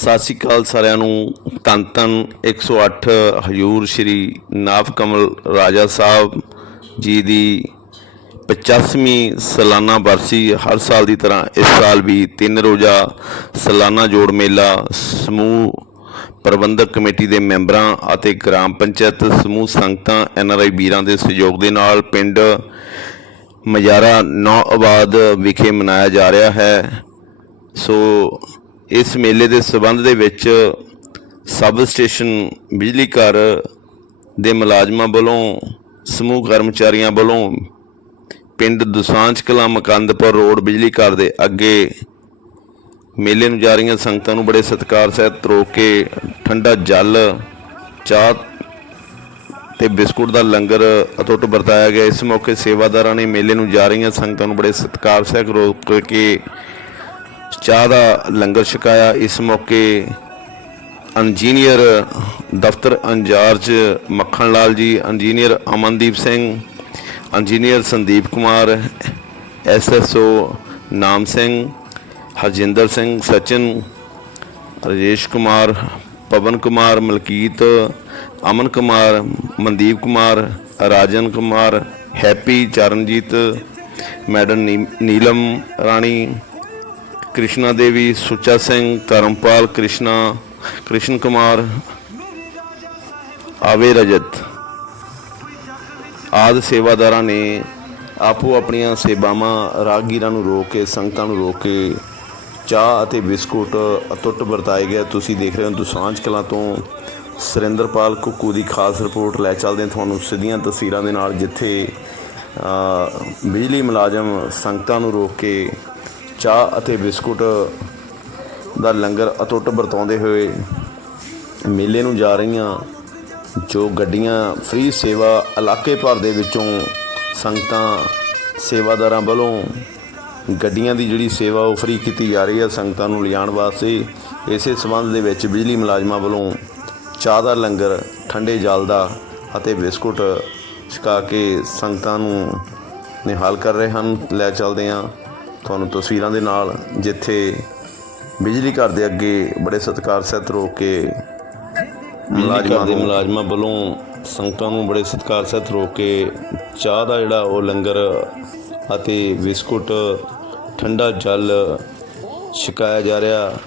ਸਤਿ ਸ਼੍ਰੀ ਅਕਾਲ ਸਾਰਿਆਂ ਨੂੰ। ਧੰਨ ਧੰਨ 108 ਹਜੂਰ ਸ਼੍ਰੀ ਨਾਭ ਕਮਲ ਰਾਜਾ ਸਾਹਿਬ ਜੀ ਦੀ 85ਵੀਂ ਸਾਲਾਨਾ ਬਰਸੀ ਹਰ ਸਾਲ ਦੀ ਤਰ੍ਹਾਂ ਇਸ ਸਾਲ ਵੀ ਤਿੰਨ ਰੋਜ਼ਾ ਸਾਲਾਨਾ ਜੋੜ ਮੇਲਾ ਸਮੂਹ ਪ੍ਰਬੰਧਕ ਕਮੇਟੀ ਦੇ ਮੈਂਬਰਾਂ ਅਤੇ ਗ੍ਰਾਮ ਪੰਚਾਇਤ ਸਮੂਹ ਸੰਗਤਾਂ ਐਨਆਰਆਈ ਵੀਰਾਂ ਦੇ ਸਹਿਯੋਗ ਦੇ ਨਾਲ ਪਿੰਡ ਮਜਾਰਾ ਨੌ ਆਬਾਦ ਵਿਖੇ ਮਨਾਇਆ ਜਾ ਰਿਹਾ ਹੈ। ਸੋ ਇਸ ਮੇਲੇ ਦੇ ਸਬੰਧ ਦੇ ਵਿੱਚ ਸਬ ਸਟੇਸ਼ਨ ਬਿਜਲੀ ਘਰ ਦੇ ਮੁਲਾਜ਼ਮਾਂ ਵੱਲੋਂ, ਸਮੂਹ ਕਰਮਚਾਰੀਆਂ ਵੱਲੋਂ ਪਿੰਡ ਦੁਸਾਂਝ ਕਲਾਂ ਮਕੰਦਪੁਰ ਰੋਡ ਬਿਜਲੀ ਘਰ ਦੇ ਅੱਗੇ ਮੇਲੇ ਨੂੰ ਜਾ ਰਹੀਆਂ ਸੰਗਤਾਂ ਨੂੰ ਬੜੇ ਸਤਿਕਾਰ ਸਹਿਤ ਰੋਕ ਕੇ ਠੰਡਾ ਜਲ, ਚਾਹ ਤੇ ਬਿਸਕੁਟ ਦਾ ਲੰਗਰ ਅਟੁੱਟ ਵਰਤਾਇਆ ਗਿਆ। ਇਸ ਮੌਕੇ ਸੇਵਾਦਾਰਾਂ ਨੇ ਮੇਲੇ ਨੂੰ ਜਾ ਰਹੀਆਂ ਸੰਗਤਾਂ ਨੂੰ ਬੜੇ ਸਤਿਕਾਰ ਸਹਿਤ ਰੋਕ ਕੇ ਚਾਹ ਦਾ ਲੰਗਰ ਛਕਾਇਆ। ਇਸ ਮੌਕੇ ਇੰਜੀਨੀਅਰ ਦਫ਼ਤਰ incharge Makhan Lal ji, engineer Amandeep Singh, engineer Sandeep Kumar SSO Nam Singh, Harjinder Singh Sachin, Rajesh Kumar, Pawan Kumar, Malkit, Aman Kumar, Mandeep Kumar, Rajan Kumar, Happy Charanjit, madam ਨੀ- ਨੀਲਮ ਰਾਣੀ ਕ੍ਰਿਸ਼ਨਾ ਦੇਵੀ, ਸੁੱਚਾ ਸਿੰਘ ਕਰਮਪਾਲ ਕ੍ਰਿਸ਼ਨਾ, ਕ੍ਰਿਸ਼ਨ ਕੁਮਾਰ, ਆਵੇ ਰਜਤ। ਆਦ ਸੇਵਾਦਾਰਾਂ ਨੇ ਆਪੋ ਆਪਣੀਆਂ ਸੇਵਾਵਾਂ ਰਾਗੀਰਾਂ ਨੂੰ ਰੋਕ ਕੇ, ਸੰਗਤਾਂ ਨੂੰ ਰੋਕ ਕੇ ਚਾਹ ਅਤੇ ਬਿਸਕੁਟ ਅਤੁੱਟ ਵਰਤਾਏ ਗਏ। ਤੁਸੀਂ ਦੇਖ ਰਹੇ ਹੋ ਦੁਸਾਂਝ ਕਲਾਂ ਤੋਂ ਸੁਰਿੰਦਰਪਾਲ ਕੁੱਕੂ ਦੀ ਖਾਸ ਰਿਪੋਰਟ। ਲੈ ਚੱਲਦੇ ਤੁਹਾਨੂੰ ਸਿੱਧੀਆਂ ਤਸਵੀਰਾਂ ਦੇ ਨਾਲ, ਜਿੱਥੇ ਬਿਜਲੀ ਮੁਲਾਜ਼ਮ ਸੰਗਤਾਂ ਨੂੰ ਰੋਕ ਕੇ ਚਾਹ ਅਤੇ ਬਿਸਕੁਟ ਦਾ ਲੰਗਰ ਅਟੁੱਟ ਵਰਤਾਉਂਦੇ ਹੋਏ ਮੇਲੇ ਨੂੰ ਜਾ ਰਹੀਆਂ ਜੋ ਗੱਡੀਆਂ ਫ੍ਰੀ ਸੇਵਾ ਇਲਾਕੇ ਭਰ ਦੇ ਵਿੱਚੋਂ ਸੰਗਤਾਂ ਸੇਵਾਦਾਰਾਂ ਵੱਲੋਂ ਗੱਡੀਆਂ ਦੀ ਜਿਹੜੀ ਸੇਵਾ ਉਹ ਫ੍ਰੀ ਕੀਤੀ ਜਾ ਰਹੀ ਹੈ, ਸੰਗਤਾਂ ਨੂੰ ਲਿਜਾਣ ਵਾਸਤੇ। ਇਸੇ ਸਬੰਧ ਦੇ ਵਿੱਚ ਬਿਜਲੀ ਮੁਲਾਜ਼ਮਾਂ ਵੱਲੋਂ ਚਾਹ ਦਾ ਲੰਗਰ, ਠੰਡੇ ਜਲ ਦਾ ਅਤੇ ਬਿਸਕੁਟ ਛਕਾ ਕੇ ਸੰਗਤਾਂ ਨੂੰ ਨਿਹਾਲ ਕਰ ਰਹੇ ਹਨ। ਲੈ ਚੱਲਦੇ ਹਾਂ। ਤੁਹਾਨੂੰ ਤਸਵੀਰਾਂ ਦੇ ਨਾਲ ਜਿੱਥੇ ਬਿਜਲੀ ਘਰ ਦੇ ਅੱਗੇ ਬੜੇ ਸਤਿਕਾਰ ਸਹਿਤ ਰੋਕ ਕੇ ਮੁਲਾਜ਼ਮਾਂ ਦੇ ਮੁਲਾਜ਼ਮਾਂ ਵੱਲੋਂ ਸੰਗਤਾਂ ਨੂੰ ਬੜੇ ਸਤਿਕਾਰ ਸਹਿਤ ਰੋਕ ਕੇ ਚਾਹ ਦਾ ਜਿਹੜਾ ਉਹ ਲੰਗਰ ਅਤੇ ਬਿਸਕੁਟ ਠੰਡਾ ਜਲ ਛਕਾਇਆ ਜਾ ਰਿਹਾ।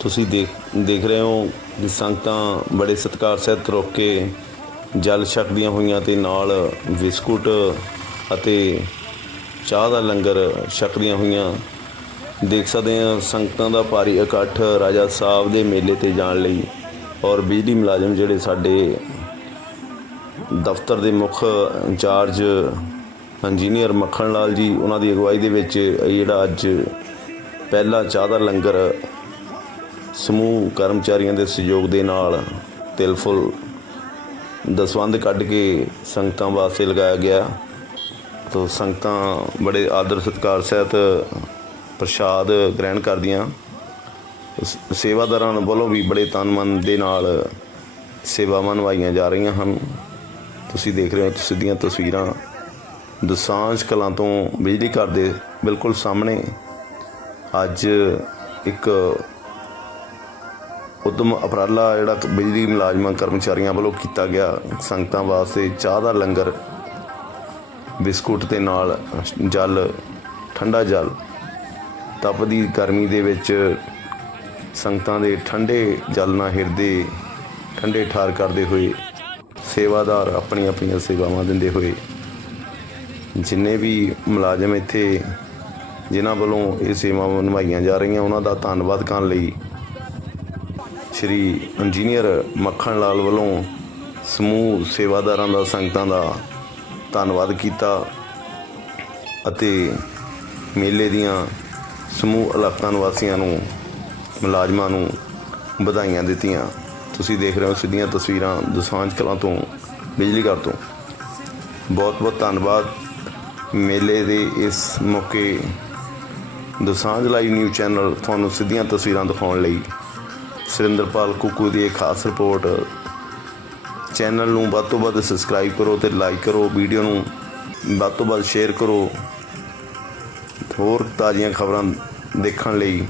ਤੁਸੀਂ ਦੇਖ ਦੇਖ ਰਹੇ ਹੋ ਕਿ ਸੰਗਤਾਂ ਬੜੇ ਸਤਿਕਾਰ ਸਹਿਤ ਰੋਕ ਕੇ ਜਲ ਛਕਦੀਆਂ ਹੋਈਆਂ ਤੇ ਨਾਲ ਬਿਸਕੁਟ ਅਤੇ ਚਾਹ ਦਾ ਲੰਗਰ ਛਕਦੀਆਂ ਹੋਈਆਂ। ਦੇਖ ਸਕਦੇ ਹਾਂ ਸੰਗਤਾਂ ਦਾ ਭਾਰੀ ਇਕੱਠ ਰਾਜਾ ਸਾਹਿਬ ਦੇ ਮੇਲੇ ਤੇ ਜਾਣ ਲਈ ਔਰ ਬਿਜਲੀ ਮੁਲਾਜ਼ਮ ਜਿਹੜੇ ਸਾਡੇ ਦਫ਼ਤਰ ਦੇ ਮੁੱਖ ਇੰਚਾਰਜ ਇੰਜੀਨੀਅਰ ਮੱਖਣ ਲਾਲ ਜੀ, ਉਹਨਾਂ ਦੀ ਅਗਵਾਈ ਦੇ ਵਿੱਚ ਜਿਹੜਾ ਅੱਜ ਪਹਿਲਾ ਚਾਹ ਦਾ ਲੰਗਰ ਸਮੂਹ ਕਰਮਚਾਰੀਆਂ ਦੇ ਸਹਿਯੋਗ ਦੇ ਨਾਲ ਤਿਲ ਫੁੱਲ ਦਸਵੰਧ ਕੱਢ ਕੇ ਸੰਗਤਾਂ ਵਾਸਤੇ ਲਗਾਇਆ ਗਿਆ। ਤੋ ਸੰਗਤਾਂ ਬੜੇ ਆਦਰ ਸਤਿਕਾਰ ਸਹਿਤ ਪ੍ਰਸ਼ਾਦ ਗ੍ਰਹਿਣ ਕਰਦੀਆਂ। ਸੇਵਾਦਾਰਾਂ ਵੱਲੋਂ ਵੀ ਬੜੇ ਤਨ ਮਨ ਦੇ ਨਾਲ ਸੇਵਾਵਾਂ ਨਿਭਾਈਆਂ ਜਾ ਰਹੀਆਂ ਹਨ। ਤੁਸੀਂ ਦੇਖ ਰਹੇ ਹੋ ਸਿੱਧੀਆਂ ਤਸਵੀਰਾਂ। ਦਸਾਂਝ ਕਲਾਂ ਤੋਂ ਬਿਜਲੀ ਘਰ ਦੇ ਬਿਲਕੁਲ ਸਾਹਮਣੇ ਅੱਜ ਇੱਕ ਉਦਮ ਉਪਰਾਲਾ ਜਿਹੜਾ ਬਿਜਲੀ ਮੁਲਾਜ਼ਮਾਂ, ਕਰਮਚਾਰੀਆਂ ਵੱਲੋਂ ਕੀਤਾ ਗਿਆ। ਸੰਗਤਾਂ ਵਾਸਤੇ ਚਾਹ ਦਾ ਲੰਗਰ ਬਿਸਕੁਟ ਦੇ ਨਾਲ ਜਲ, ਠੰਡਾ ਜਲ, ਤਪਦੀ ਗਰਮੀ ਦੇ ਵਿੱਚ ਸੰਗਤਾਂ ਦੇ ਠੰਡੇ ਜਲ ਨਾਲ ਹਿਰਦੇ, ਠੰਡੇ ਠਾਰ ਕਰਦੇ ਹੋਏ ਸੇਵਾਦਾਰ ਆਪਣੀਆਂ ਆਪਣੀਆਂ ਸੇਵਾਵਾਂ ਦਿੰਦੇ ਹੋਏ ਜਿੰਨੇ ਵੀ ਮੁਲਾਜ਼ਮ ਇੱਥੇ ਜਿਨ੍ਹਾਂ ਵੱਲੋਂ ਇਹ ਸੇਵਾਵਾਂ ਨਿਭਾਈਆਂ ਜਾ ਰਹੀਆਂ, ਉਹਨਾਂ ਦਾ ਧੰਨਵਾਦ ਕਰਨ ਲਈ ਸ਼੍ਰੀ ਇੰਜੀਨੀਅਰ ਮੱਖਣ ਲਾਲ ਵੱਲੋਂ ਸਮੂਹ ਸੇਵਾਦਾਰਾਂ ਦਾ, ਸੰਗਤਾਂ ਦਾ ਧੰਨਵਾਦ ਕੀਤਾ ਅਤੇ ਮੇਲੇ ਦੀਆਂ ਸਮੂਹ ਇਲਾਕਾ ਨਿਵਾਸੀਆਂ ਨੂੰ, ਮੁਲਾਜ਼ਮਾਂ ਨੂੰ ਵਧਾਈਆਂ ਦਿੱਤੀਆਂ। ਤੁਸੀਂ ਦੇਖ ਰਹੇ ਹੋ ਸਿੱਧੀਆਂ ਤਸਵੀਰਾਂ ਦਸਾਂਝ ਕਲਾਂ ਤੋਂ, ਬਿਜਲੀ ਘਰ ਤੋਂ। ਬਹੁਤ ਬਹੁਤ ਧੰਨਵਾਦ। ਮੇਲੇ ਦੇ ਇਸ ਮੌਕੇ ਦਸਾਂਝ ਲਾਈਵ ਨਿਊਜ਼ ਚੈਨਲ ਤੁਹਾਨੂੰ ਸਿੱਧੀਆਂ ਤਸਵੀਰਾਂ ਦਿਖਾਉਣ ਲਈ। ਸੁਰਿੰਦਰਪਾਲ ਕੁੱਕੂ ਦੀ ਇਹ ਖਾਸ ਰਿਪੋਰਟ ਚੈਨਲ ਨੂੰ ਵੱਧ ਤੋਂ ਵੱਧ ਸਬਸਕ੍ਰਾਈਬ ਕਰੋ ਤੇ ਲਾਈਕ ਕਰੋ ਵੀਡੀਓ ਨੂੰ ਵੱਧ ਤੋਂ ਵੱਧ ਸ਼ੇਅਰ ਕਰੋ। ਹੋਰ ਤਾਜ਼ੀਆਂ ਖਬਰਾਂ ਦੇਖਣ ਲਈ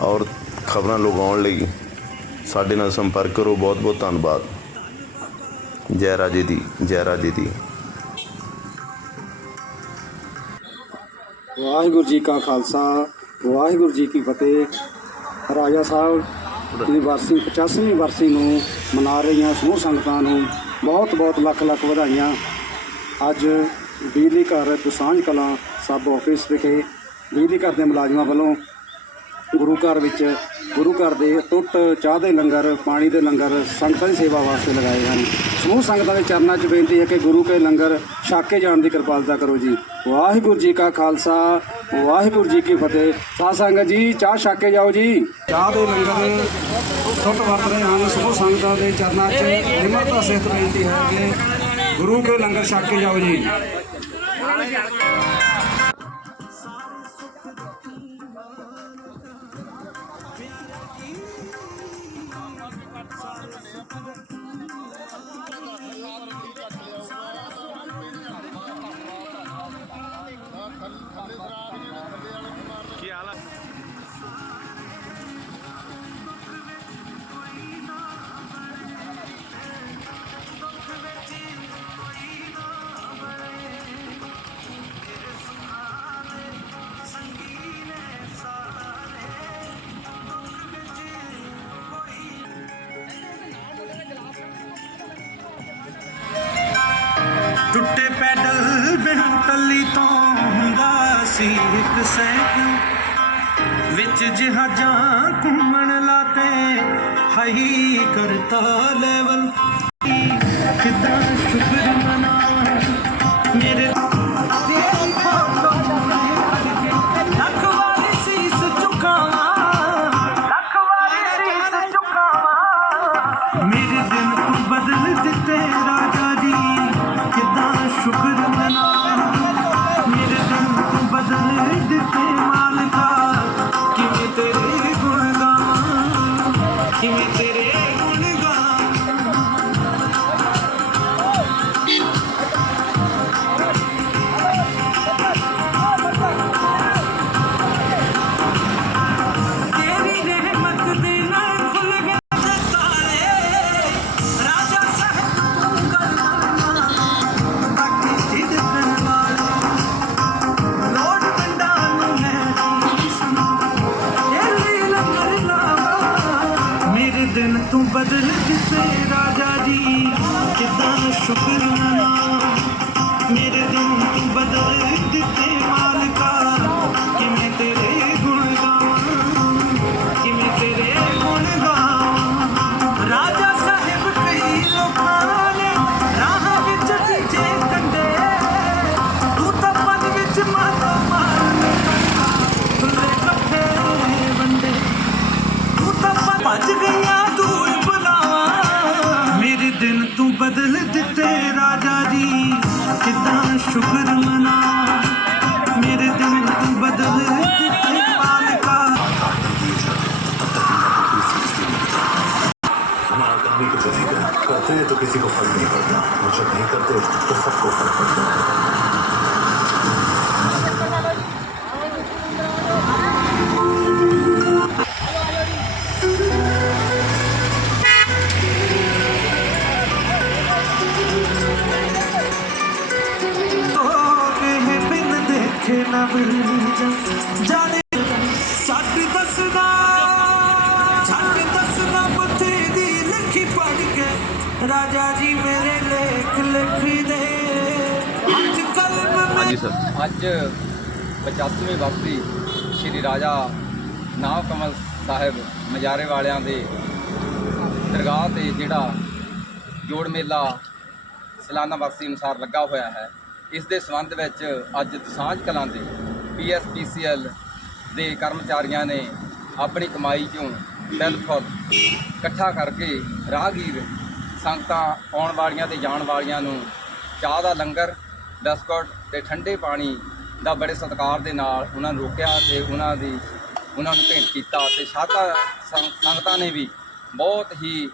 ਔਰ ਖਬਰਾਂ ਲਗਾਉਣ ਲਈ ਸਾਡੇ ਨਾਲ ਸੰਪਰਕ ਕਰੋ। ਬਹੁਤ ਬਹੁਤ ਧੰਨਵਾਦ। ਜੈ ਰਾਜੇ ਦੀ, ਜੈ ਰਾਜੇ ਦੀ। ਵਾਹਿਗੁਰੂ ਜੀ ਕਾ ਖਾਲਸਾ, ਵਾਹਿਗੁਰੂ ਜੀ ਕੀ ਫਤਿਹ। ਰਾਜਾ ਸਾਹਿਬ ਦੀ ਵਰਸੀ 85ਵੀਂ ਵਰਸੀ ਨੂੰ ਮਨਾ ਰਹੀਆਂ ਸਮੂਹ ਸੰਗਤਾਂ ਨੂੰ ਬਹੁਤ ਬਹੁਤ ਲੱਖ ਲੱਖ ਵਧਾਈਆਂ। ਅੱਜ ਬਿਜਲੀ ਘਰ, ਦੁਸਾਂਝ ਕਲਾਂ ਸਬ ਆਫਿਸ ਵਿਖੇ ਬਿਜਲੀ ਘਰ ਦੇ ਮੁਲਾਜ਼ਮਾਂ ਵੱਲੋਂ ਗੁਰੂ ਘਰ ਵਿੱਚ, ਗੁਰੂ ਘਰ ਦੇ ਟੁੱਟ ਚਾਹ ਦੇ ਲੰਗਰ, ਪਾਣੀ ਦੇ ਲੰਗਰ, ਸੰਗਤਾਂ ਦੀ ਸੇਵਾ ਵਾਸਤੇ ਲਗਾਏ ਹਨ। ਸਮੂਹ ਸੰਗਤਾਂ ਦੇ ਚਰਨਾਂ 'ਚ ਬੇਨਤੀ ਹੈ ਕਿ ਗੁਰੂ ਕੇ ਲੰਗਰ ਛਕ ਕੇ ਜਾਣ ਦੀ ਕਿਰਪਾਲਤਾ ਕਰੋ ਜੀ। ਵਾਹਿਗੁਰੂ ਜੀ ਕਾ ਖਾਲਸਾ, ਵਾਹਿਗੁਰੂ ਜੀ ਕੀ ਫਤਿਹ। ਸਾਧ ਸੰਗਤ ਜੀ, ਚਾਹ ਛਕ ਕੇ ਜਾਓ ਜੀ। ਚਾਹ ਦੇ ਲੰਗਰ ਟੁੱਟ ਵਰਤ ਰਹੇ ਹਨ। ਸਮੂਹ ਸੰਗਤਾਂ ਦੇ ਚਰਨਾਂ 'ਚ ਨਿਮਰਤਾ ਸਹਿਤ ਬੇਨਤੀ ਹੈ ਕਿ ਗੁਰੂ ਕੇ ਲੰਗਰ ਛਕ ਕੇ ਜਾਓ ਜੀ। ਟੁੱਟੇ ਪੈਡਲ ਬਿਨ ਟੱਲੀ ਤੋਂ ਹੁੰਦਾ ਸੀ ਇੱਕ ਸਾਈਕਲ। ਵਿੱਚ ਜਹਾਜ਼ਾਂ ਘੁੰਮਣ ਲਾਤੇ ਹਾਈ ਕਰਤਾ ਲੈਵਲ। ਕਿਦਾਂ ਮਨਾ ਮੇਰੇ ਮੇਰੇ ਦਿਨ ਮੇਰੇ ਦਿਨ ਦਿਨ ਤੂੰ ਬਦਲ ਦਿੱਤੇ ਰਾਜਾ ਜੀ। ਕਿਦਾਂ ਸ਼ੁਕਰ ਮਨਾ ਰਾਜਾ ਜੀ ਮੇਰੇ ਲੇਖ ਲਿਖੀ ਦੇ ਅੱਜ ਕਲਬ ਹਾਂਜੀ ਸਰ। ਅੱਜ 85ਵੀਂ ਵਰਸੀ ਸ਼੍ਰੀ ਰਾਜਾ ਨਾਵ ਕਮਲ ਸਾਹਿਬ ਮਜਾਰੇ ਵਾਲਿਆਂ ਦੇ ਦਰਗਾਹ ਤੇ ਜਿਹੜਾ ਜੋੜ ਮੇਲਾ ਸਾਲਾਨਾ ਵਰਸੀ ਅਨੁਸਾਰ ਲੱਗਾ ਹੋਇਆ ਹੈ। ਇਸ ਦੇ ਸੰਬੰਧ ਵਿੱਚ ਅੱਜ ਦਸਾਂਝ ਕਲਾਂ ਦੇ ਪੀਐਸਪੀਸੀਐਲ ਦੇ ਕਰਮਚਾਰੀਆਂ ਨੇ ਆਪਣੀ ਕਮਾਈ ਚੋਂ ਬਿਲਕੁਲ ਇਕੱਠਾ ਕਰਕੇ ਰਾਹਗੀਰ ਸੰਗਤਾਂ ਆਉਣ ਵਾਲੀਆਂ ਤੇ ਜਾਣ ਵਾਲੀਆਂ ਨੂੰ ਚਾਹ ਦਾ ਲੰਗਰ, ਬਿਸਕੁਟ ਤੇ ਠੰਡੇ ਪਾਣੀ ਦਾ ਬੜੇ ਸਤਿਕਾਰ ਦੇ ਨਾਲ ਉਹਨਾਂ ਨੂੰ ਰੋਕਿਆ ਤੇ ਉਹਨਾਂ ਦੀ, ਉਹਨਾਂ ਨੂੰ ਭੇਂਟ ਕੀਤਾ ਤੇ ਸਾਧਾ ਸੰਗਤਾਂ ਨੇ ਵੀ ਬਹੁਤ ਹੀ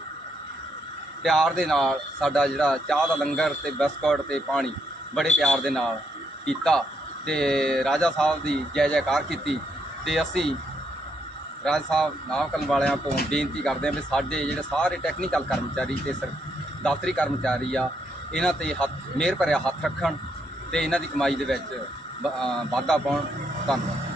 ਪਿਆਰ ਦੇ ਨਾਲ ਸਾਡਾ ਜਿਹੜਾ ਚਾਹ ਦਾ ਲੰਗਰ ਤੇ ਬਿਸਕੁਟ ਤੇ ਪਾਣੀ ਬੜੇ ਪਿਆਰ ਦੇ ਨਾਲ ਕੀਤਾ ਤੇ ਰਾਜਾ ਸਾਹਿਬ ਦੀ ਜੈ ਜੈਕਾਰ ਕੀਤੀ ਤੇ ਅਸੀਂ ਰਾਜ ਸਾਹਿਬ, ਨਾਮ ਕਰਨ ਵਾਲਿਆਂ ਤੋਂ ਬੇਨਤੀ ਕਰਦੇ ਹਾਂ ਵੀ ਸਾਡੇ ਜਿਹੜੇ ਸਾਰੇ ਟੈਕਨੀਕਲ ਕਰਮਚਾਰੀ ਤੇ ਸਰ, ਦਫ਼ਤਰੀ ਕਰਮਚਾਰੀ ਆ, ਇਹਨਾਂ ਤੇ ਹੱਥ, ਮਿਹਰ ਭਰਿਆ ਹੱਥ ਰੱਖਣ ਤੇ ਇਹਨਾਂ ਦੀ ਕਮਾਈ ਦੇ ਵਿੱਚ ਵਾਧਾ ਪਾਉਣ। ਧੰਨਵਾਦ।